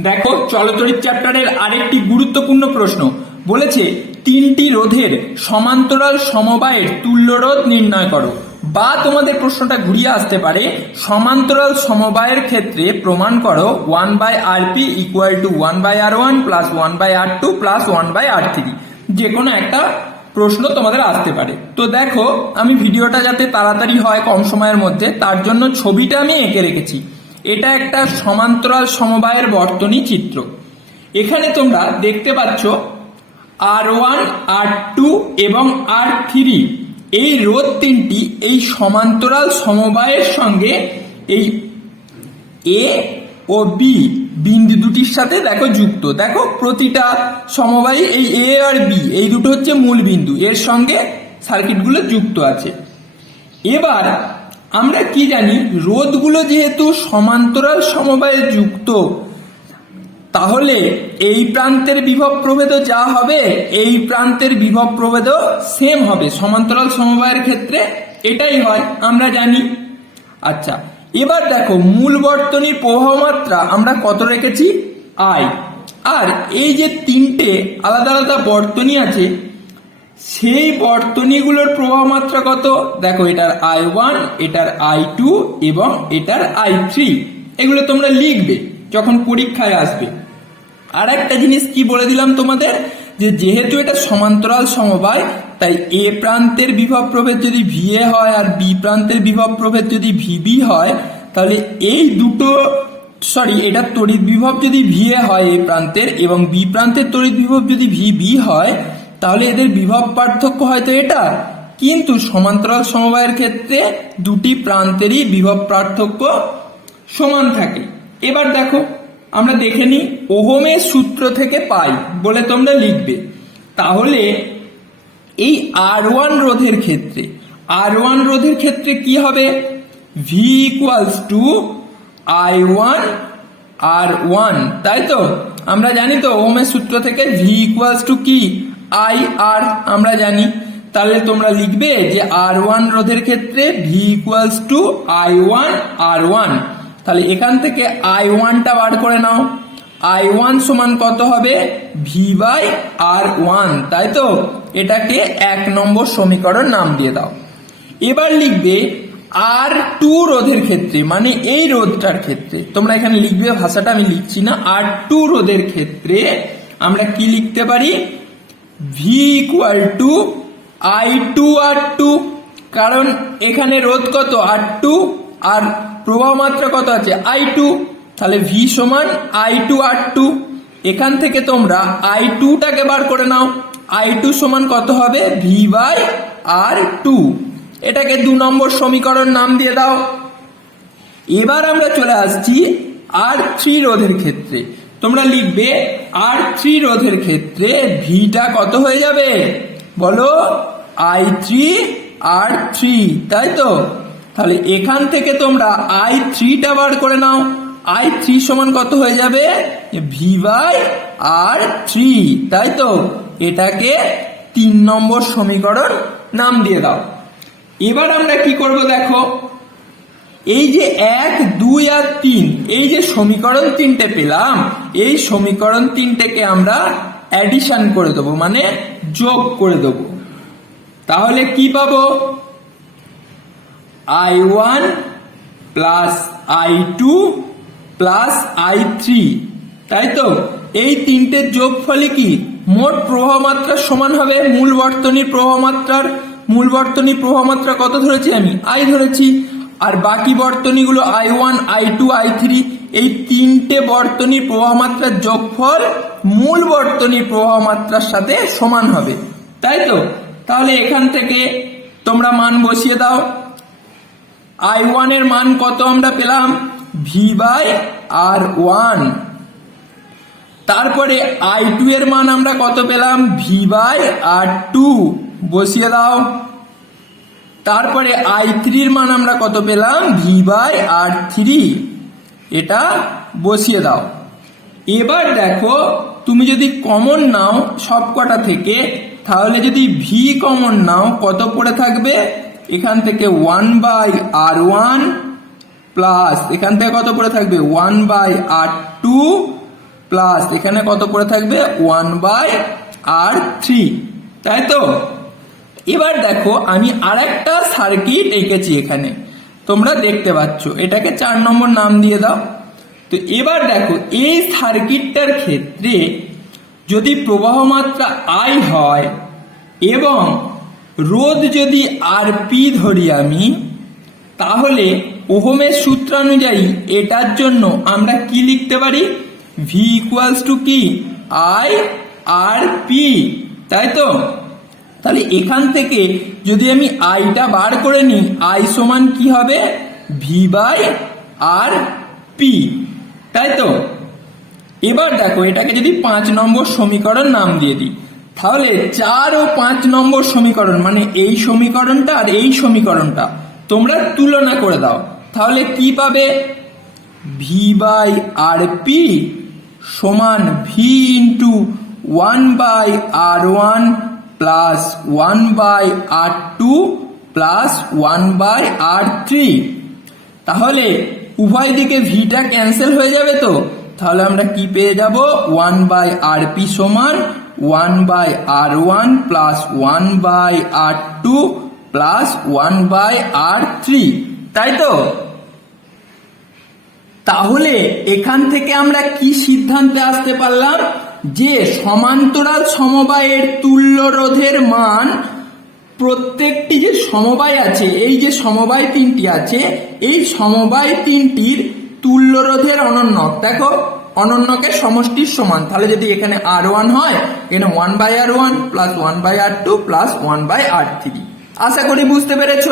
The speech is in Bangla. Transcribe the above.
দেখো চলচরিত চ্যাপ্টারের আরেকটি গুরুত্বপূর্ণ প্রশ্ন। বলেছে, তিনটি রোধের সমান্তরাল সমবায়ের তুল্য রোধ নির্ণয় করো। বা তোমাদের প্রশ্নটা ঘুরিয়ে আসতে পারে, সমান্তরাল সমবায়ের ক্ষেত্রে প্রমাণ করো one by R P equal to one by R one plus one by R two plus one by R three যে কোনো একটা প্রশ্ন তোমাদের আসতে পারে। তো দেখো, আমি ভিডিওটা যাতে তাড়াতাড়ি হয় কম সময়ের মধ্যে, তার জন্য ছবিটা আমি এঁকে রেখেছি। এটা একটা সমান্তরাল সমবায়ের বর্তনী চিত্র। এখানে তোমরা দেখতে পাচ্ছ আর ওয়ান আর টু এবং আর থ্রি এই রোধ তিনটি এই সমান্তরাল সমবায়ের সঙ্গে এই এ ও বি বিন্দু দুটির সাথে দেখো যুক্ত। দেখো, প্রতিটা সমবায়ী এই এ আর বি এই দুটো হচ্ছে মূল বিন্দু। এর সঙ্গে সার্কিটগুলো যুক্ত আছে। এবার আমরা কি জানি, রোধগুলো যেহেতু সমান্তরাল সমবায়ে যুক্ত, তাহলে এই প্রান্তের বিভব প্রভেদ যা হবে, এই প্রান্তের বিভব প্রভেদও সেম হবে, সমান্তরাল সমবায়ের ক্ষেত্রে এটাই হয়, আমরা জানি। আচ্ছা এবার দেখো, মূল বর্তনীর প্রবাহ মাত্রা আমরা কত রেখেছি? আই আর এই যে তিনটে আলাদা আলাদা বর্তনী আছে সেই বর্তনীগুলোর প্রবাহ মাত্রা কত? দেখো, এটার আই ওয়ান এটার আই টু এবং এটার আই থ্রি এগুলো তোমরা লিখবে যখন পরীক্ষায় আসবে। আর একটা জিনিস কি বলে দিলাম তোমাদের? যে যেহেতু এটা সমান্তরাল সমবায়, তাই এ প্রান্তের বিভব প্রভেদ যদি ভিএ হয় আর বি প্রান্তের বিভব প্রভেদ যদি ভিবি হয়, তাহলে এই দুটো সরি এটা তড়িৎ বিভব যদি ভিএ হয় এ প্রান্তের এবং বি প্রান্তের তড়িৎ বিভব যদি ভিবি হয় তাহলে এদের বিভব পার্থক্য হয়তো এটা। কিন্তু সমান্তরাল সমবায়ের ক্ষেত্রে দুটি প্রান্তেরই বিভব পার্থক্য সমান থাকে। এবার দেখো, আমরা দেখে নিই ওহমের সূত্র থেকে পাই বলে তোমরা লিখবে। তাহলে এই আর ওয়ান রোধের ক্ষেত্রে, আর ওয়ান রোধের ক্ষেত্রে কি হবে? V equals to I one R one তাই তো? আমরা জানি তো ওহমের সূত্র থেকে ভি ইকুয়ালস টু কি? আই আর আমরা জানি। তাহলে তোমরা লিখবে যে আর ওয়ান রোধের ক্ষেত্রে V equals to I one, R one. তাহলে এখান থেকে আই ওয়ানটা বার করে নাও। আই ওয়ান সমান কত হবে? V by R one. তাই তো? এটাকে এক নম্বর সমীকরণ নাম দিয়ে দাও। এবার লিখবে আর টু রোধের ক্ষেত্রে মানে এই রোধটার ক্ষেত্রে। তোমরা এখানে লিখবে, ভাষাটা আমি লিখছি না। আর টু রোধের ক্ষেত্রে আমরা কি লিখতে পারি? V equal to I two R two কারণ এখানে রোধ কত? আর টু আর প্রবাহ মাত্রা কত আছে? আই টু তাহলে ভি সমান আই টু আর টু এখান থেকে তোমরা আই টুটাকে বার করে নাও। আই টু সমান কত হবে? ভি বাই আর টু এটাকে দু নম্বর সমীকরণ নাম দিয়ে দাও। এবার আমরা চলে আসছি আর থ্রি রোধের ক্ষেত্রে। তোমরা লিখবে আর থ্রি রোধের ক্ষেত্রে ভিটা কত হয়ে যাবে? বলো আই থ্রি আর থ্রি তাই তো? তাহলে এখান থেকে তোমরা আই থ্রিটা বার করে নাও। আই থ্রি সমান কত হয়ে যাবে? ভি বাই আর থ্রি তাই তো? এটাকে তিন নম্বর সমীকরণ নাম দিয়ে দাও। এবার আমরা কি করব দেখো? এই যে এক, দুই আর তিন, এই যে সমীকরণ তিনটে পেলাম, এই সমীকরণ তিনটেকে আমরা অ্যাডিশন করে দেবো মানে যোগ করে দেবো। তাহলে কি পাবো? I one plus I two plus I three তাই তো? এই তিনটের যোগ ফলে কি? মোট প্রবাহ মাত্রা সমান হবে, মূল বর্তনীর প্রবাহ মাত্রার মূল বর্তনীর প্রবাহ মাত্রা কত ধরেছি আমি? আই ধরেছি। আর বাকি বর্তনীগুলো I one I two I three এই তিনটে বর্তনীর প্রবাহ মাত্রার যোগফল মূল বর্তনীর প্রবাহ মাত্রার সাথে সমান হবে। তাই তো? তাহলে এখান থেকে তোমরা মান বসিয়ে দাও। আই ওয়ানের মান কত আমরা পেলাম? ভি বাই আর ওয়ান তারপরে আই টু এর মান আমরা কত পেলাম? ভি বাই আর টু বসিয়ে দাও। তারপরে আই থ্রির মান আমরা কত পেলাম? ভি বাই আর থ্রি এটা বসিয়ে দাও। এবার দেখো, তুমি যদি কমন নাও সবকটা থেকে, তাহলে যদি ভি কমন নাও, কত পড়ে থাকবে? এখান থেকে one by R one plus এখান থেকে কত পড়ে থাকবে? One by R two plus এখানে কত পড়ে থাকবে? ওয়ান বাই আর থ্রি তাই তো? এবার দেখো, আমি আরেকটা সার্কিট এঁকেছি এখানে। তোমরা দেখতে পাচ্ছ, এটাকে চার নম্বর নাম দিয়ে দাও। তো এবার দেখো, এই সার্কিটটার ক্ষেত্রে যদি প্রবাহ মাত্রা আই হয় এবং রোধ যদি আর পি ধরি আমি, তাহলে ওহমের সূত্রানুযায়ী এটার জন্য আমরা কি লিখতে পারি? ভি ইকুয়ালস টু কি? আই আর পি তাই তো? তাহলে এখান থেকে যদি আমি আইটা বার করে নিই আই সমান কি হবে? ভি বাই আর পি তাই তো? এবার দেখো, এটাকে যদি পাঁচ নম্বর সমীকরণ নাম দিয়ে দিই, তাহলে চার ও পাঁচ নম্বর সমীকরণ মানে এই সমীকরণটা আর এই সমীকরণটা, তোমরা তুলনা করে দাও। তাহলে কি পাবে? ভি বাই আর পি সমান V into one by R one plus one by R two plus one by R three তাহলে উভয় দিকে ভিটা ক্যান্সেল হয়ে যাবে তো? তাহলে আমরা কি পেয়ে যাব? ওয়ান বাই আর পি সমান one by R one plus one by R two plus one by R three তাই তো? তাহলে এখান থেকে আমরা কি সিদ্ধান্তে আসতে পারলাম? যে সমান্তরাল সমবায়ের তুল্য রোধের মান প্রত্যেকটি যে সমবায় আছে, এই যে সমবায় তিনটি আছে, এই সমবায় তিনটির তুল্য রোধের অনন্যক। দেখো, অনন্যকের সমষ্টির সমান। তাহলে যদি এখানে আর ওয়ান হয়, এখানে one by R one plus one by R two plus one by R three আশা করি বুঝতে পেরেছ?